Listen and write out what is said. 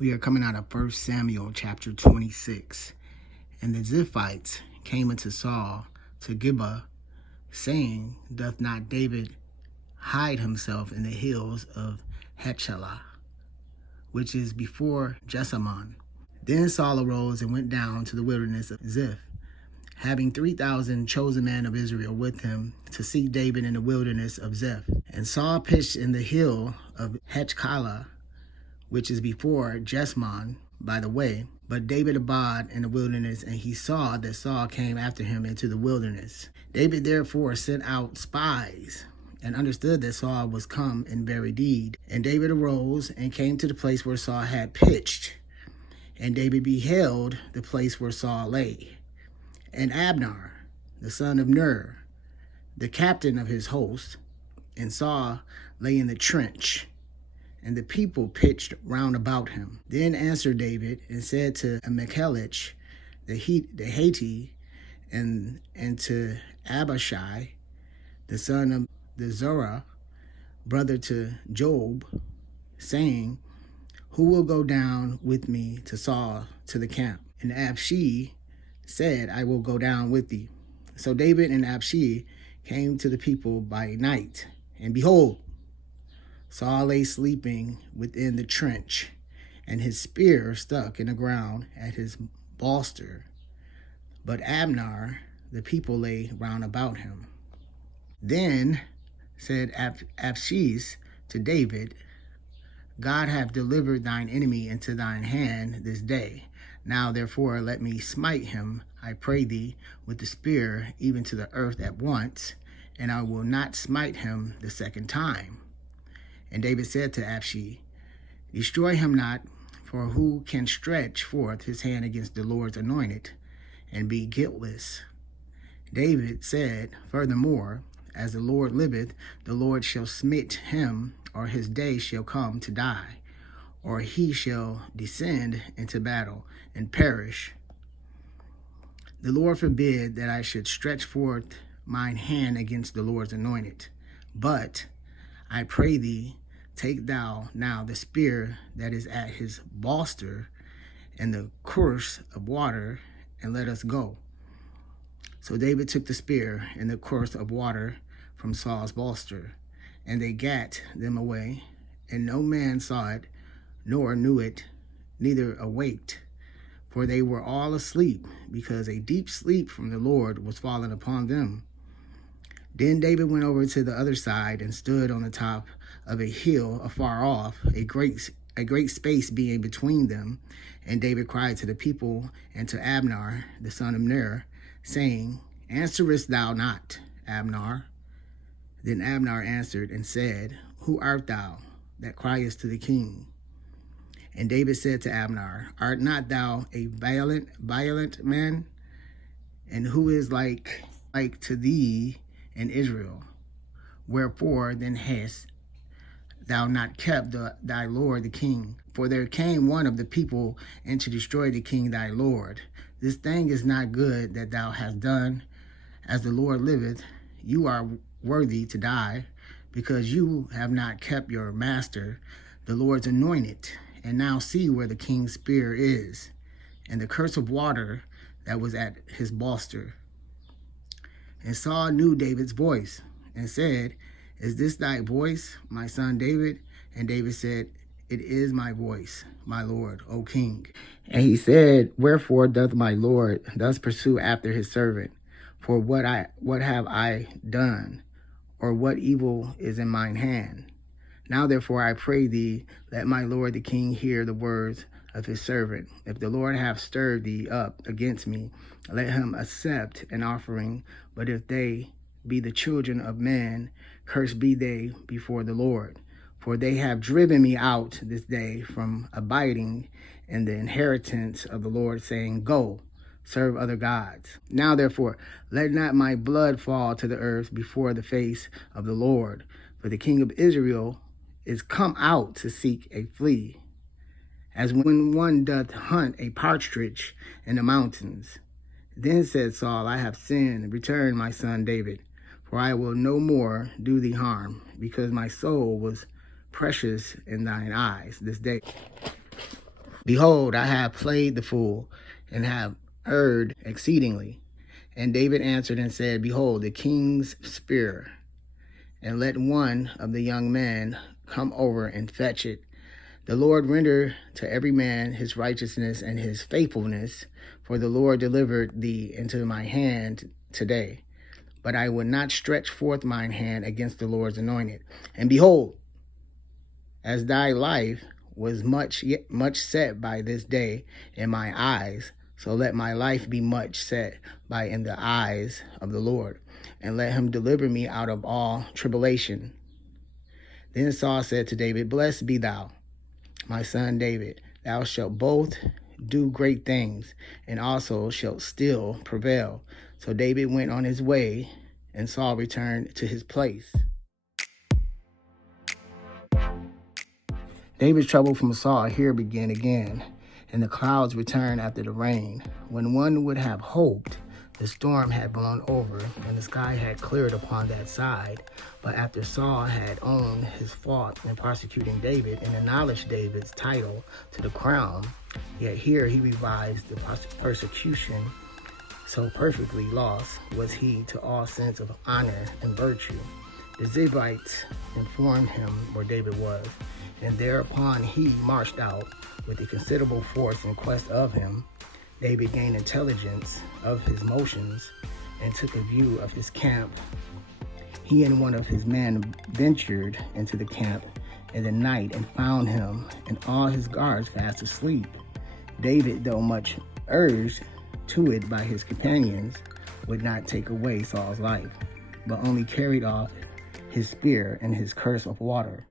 We are coming out of 1 Samuel chapter 26. And the Ziphites came unto Saul to Gibeah, saying, Doth not David hide himself in the hills of Hechelah, which is before Jessamon? Then Saul arose and went down to the wilderness of Ziph, having 3,000 chosen men of Israel with him, to seek David in the wilderness of Ziph. And Saul pitched in the hill of Hechelah, which is before Jessamon by the way. But David abode in the wilderness, and he saw that Saul came after him into the wilderness. David therefore sent out spies, and understood that Saul was come in very deed. And David arose and came to the place where Saul had pitched. And David beheld the place where Saul lay. And Abner, the son of Ner, the captain of his host, and Saul lay in the trench, and the people pitched round about him. Then answered David and said to Ahimelech the Hittite, and to Abishai, the son of the Zerah, brother to Job, saying, Who will go down with me to Saul to the camp? And Abishai said, I will go down with thee. So David and Abishai came to the people by night, and behold, Saul lay sleeping within the trench, and his spear stuck in the ground at his bolster. But Abner, the people lay round about him. Then said Abishai to David, God hath delivered thine enemy into thine hand this day. Now therefore let me smite him, I pray thee, with the spear, even to the earth at once, and I will not smite him the second time. And David said to Abishai, Destroy him not, for who can stretch forth his hand against the Lord's anointed, and be guiltless? David said, Furthermore, as the Lord liveth, the Lord shall smite him, or his day shall come to die, or he shall descend into battle and perish. The Lord forbid that I should stretch forth mine hand against the Lord's anointed. But I pray thee, take thou now the spear that is at his bolster, and the cruse of water, and let us go. So David took the spear and the cruse of water from Saul's bolster, and they gat them away, and no man saw it, nor knew it, neither awaked, for they were all asleep, because a deep sleep from the Lord was fallen upon them. Then David went over to the other side and stood on the top of a hill afar off, a great space being between them. And David cried to the people and to Abner, the son of Ner, saying, Answerest thou not, Abner? Then Abner answered and said, Who art thou that criest to the king? And David said to Abner, Art not thou a violent man? And who is like to thee in Israel? Wherefore then hast thou not kept thy lord the king? For there came one of the people and to destroy the king thy lord. This thing is not good that thou hast done. As the Lord liveth, you are worthy to die, because you have not kept your master, the Lord's anointed. And now see where the king's spear is, and the cruse of water that was at his bolster. And Saul knew David's voice, and said, Is this thy voice, my son David? And David said, It is my voice, my lord, O king. And he said, Wherefore doth my lord thus pursue after his servant? For what have I done, or what evil is in mine hand? Now therefore I pray thee, let my lord the king hear the words of his servant. If the Lord have stirred thee up against me, let him accept an offering. But if they be the children of men, cursed be they before the Lord. For they have driven me out this day from abiding in the inheritance of the Lord, saying, Go, serve other gods. Now therefore, let not my blood fall to the earth before the face of the Lord. For the king of Israel is come out to seek a flea, as when one doth hunt a partridge in the mountains. Then said Saul, I have sinned. Return, my son David, for I will no more do thee harm, because my soul was precious in thine eyes this day. Behold, I have played the fool, and have erred exceedingly. And David answered and said, Behold, the king's spear, and let one of the young men come over and fetch it. The Lord render to every man his righteousness and his faithfulness, for the Lord delivered thee into my hand today. But I would not stretch forth mine hand against the Lord's anointed. And behold, as thy life was much set by this day in my eyes, so let my life be much set by in the eyes of the Lord, and let him deliver me out of all tribulation. Then Saul said to David, Blessed be thou, my son David. Thou shalt both do great things, and also shalt still prevail. So David went on his way, and Saul returned to his place. David's trouble from Saul here began again, and the clouds returned after the rain. When one would have hoped, the storm had blown over, and the sky had cleared upon that side. But after Saul had owned his fault in prosecuting David and acknowledged David's title to the crown, yet here he revised the persecution. So perfectly lost was he to all sense of honor and virtue. The Ziphites informed him where David was, and thereupon he marched out with a considerable force in quest of him. David gained intelligence of his motions and took a view of his camp. He and one of his men ventured into the camp in the night and found him and all his guards fast asleep. David, though much urged to it by his companions, would not take away Saul's life, but only carried off his spear and his cruse of water.